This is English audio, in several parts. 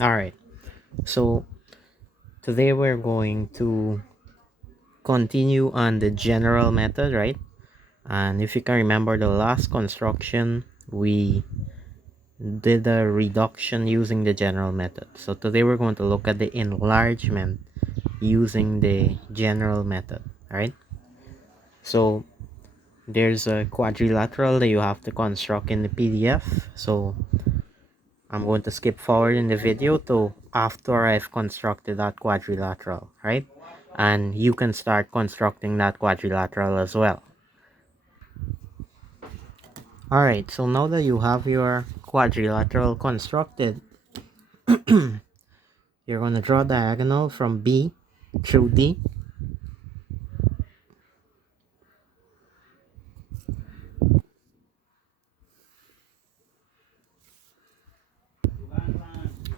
Alright, so today we're going to continue on the general method, right? And if you can remember the last construction, we did a reduction using the general method. So today we're going to look at the enlargement using the general method, alright? So there's a quadrilateral that you have to construct in the PDF. So I'm going to skip forward in the video to after I've constructed that quadrilateral, right? And you can start constructing that quadrilateral as well. Alright, so now that you have your quadrilateral constructed, you're going to draw a diagonal from B through D.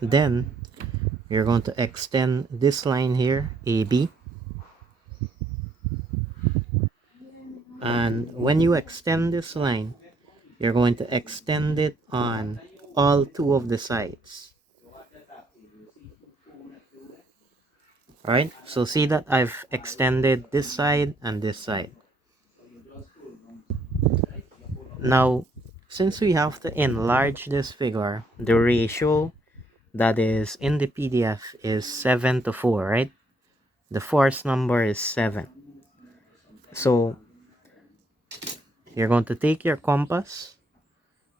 Then you're going to extend this line here, AB. And when you extend this line, you're going to extend it on all two of the sides. Alright, so see that I've extended this side and this side. Now, since we have to enlarge this figure, the ratio that is in the PDF is 7 to 4, right? The force number is 7. So, you're going to take your compass,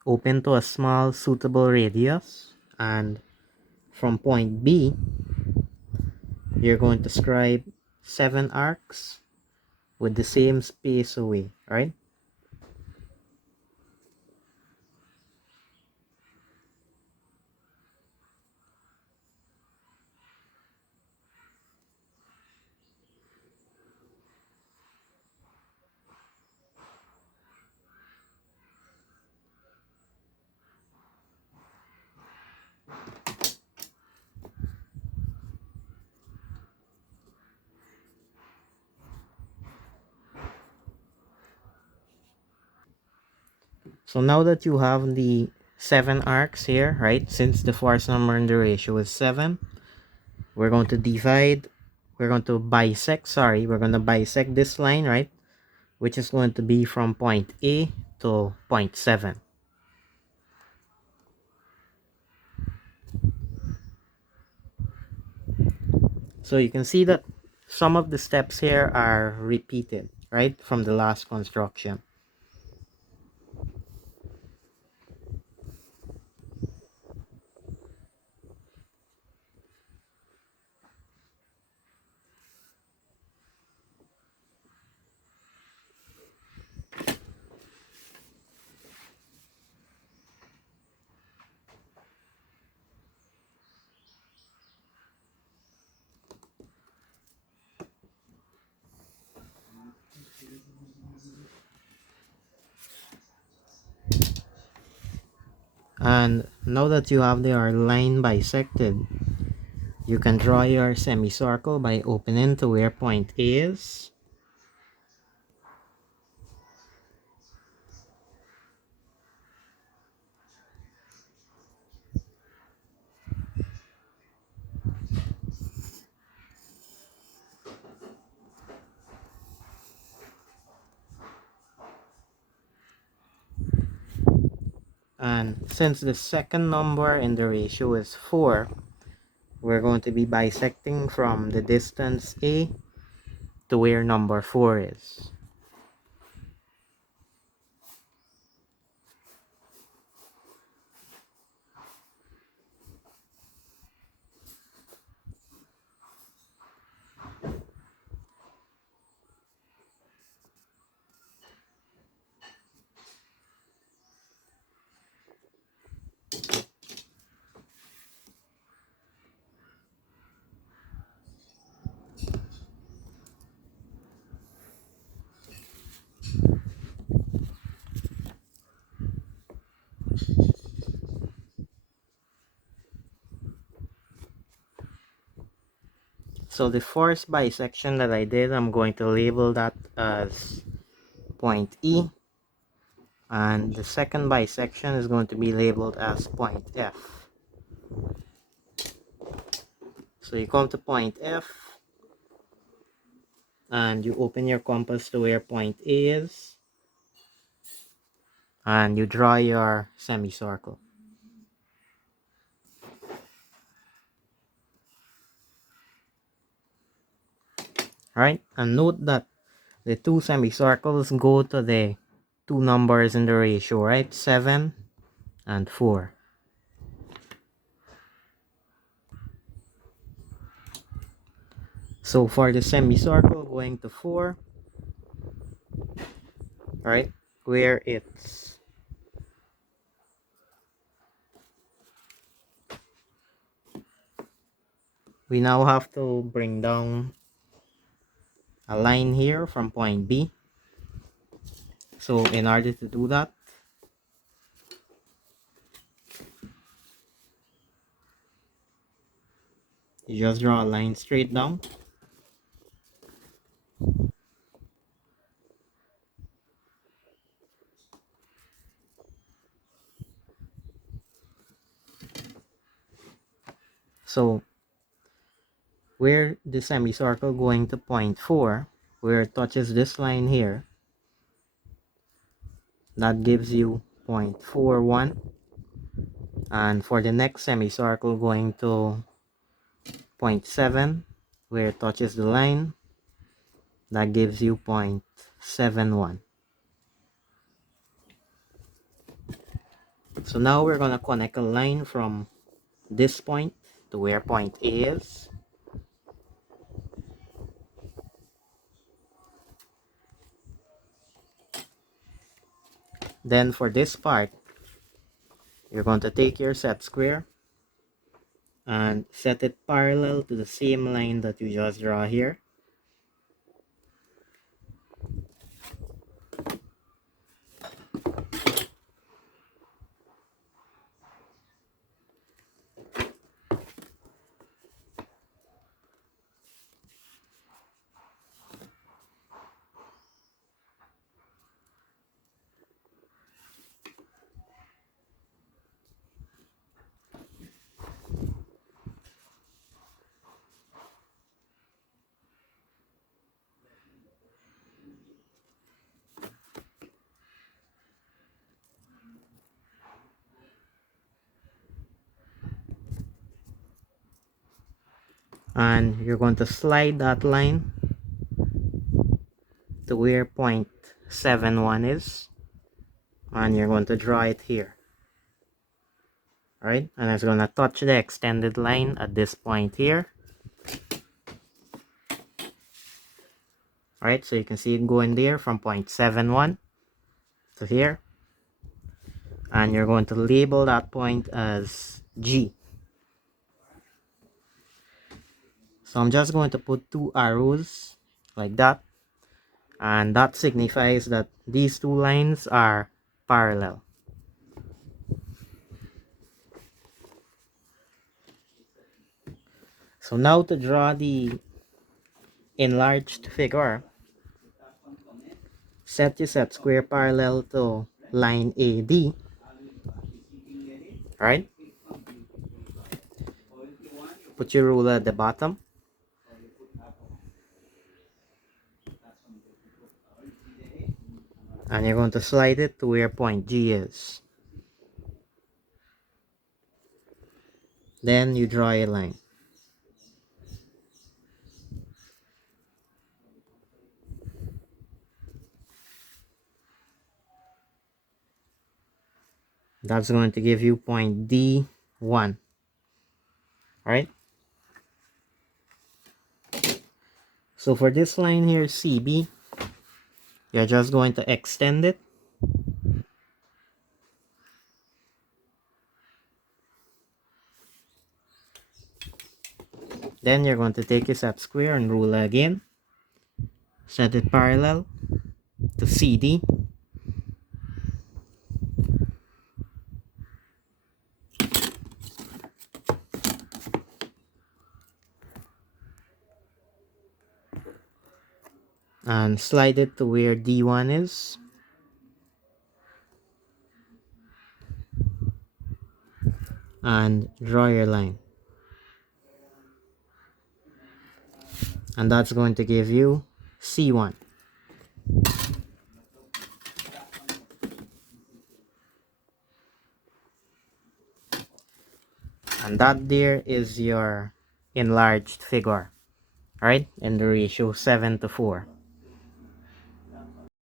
open to a small suitable radius, and from point B, you're going to scribe 7 arcs with the same space away, right? So now that you have the 7 arcs here, right? Since the force number in the ratio is 7, we're going to divide, we're going to bisect, we're going to bisect this line, right? Which is going to be from point A to point 7. So you can see that some of the steps here are repeated, right? From the last construction. And now that you have their line bisected, you can draw your semicircle by opening to where point A is. And since the second number in the ratio is 4, we're going to be bisecting from the distance A to where number 4 is. So the first bisection that I did, I'm going to label that as point E. And the second bisection is going to be labeled as point F. So you come to point F and you open your compass to where point A is and you draw your semicircle. Right? And note that the two semicircles go to the two numbers in the ratio, right? 7 and 4. So for the semicircle going to 4, right? Where it's we now have to bring down a line here from point B. So in order to do that, you just draw a line straight down. So where the semicircle going to point 4, where it touches this line here, that gives you 0.41. And for the next semicircle going to 0.7, where it touches the line, that gives you 0.71. So now we're going to connect a line from this point to where point A is. Then for this part, you're going to take your set square and set it parallel to the same line that you just draw here. And you're going to slide that line to where 0.71 is. And you're going to draw it here. Right? And it's going to touch the extended line at this point here. Right? So you can see it going there from 0.71 to here. And you're going to label that point as G. So I'm just going to put two arrows like that. And that signifies that these two lines are parallel. So now to draw the enlarged figure, set your set square parallel to line AD, right? Put your ruler at the bottom. And you're going to slide it to where point G is. Then you draw a line. That's going to give you point D1. Right? So for this line here, CB, you're just going to extend it. Then you're going to take your set square and ruler again. Set it parallel to CD. And slide it to where D1 is. And draw your line. and that's going to give you C1. And that there is your enlarged figure, right, in the ratio 7:4.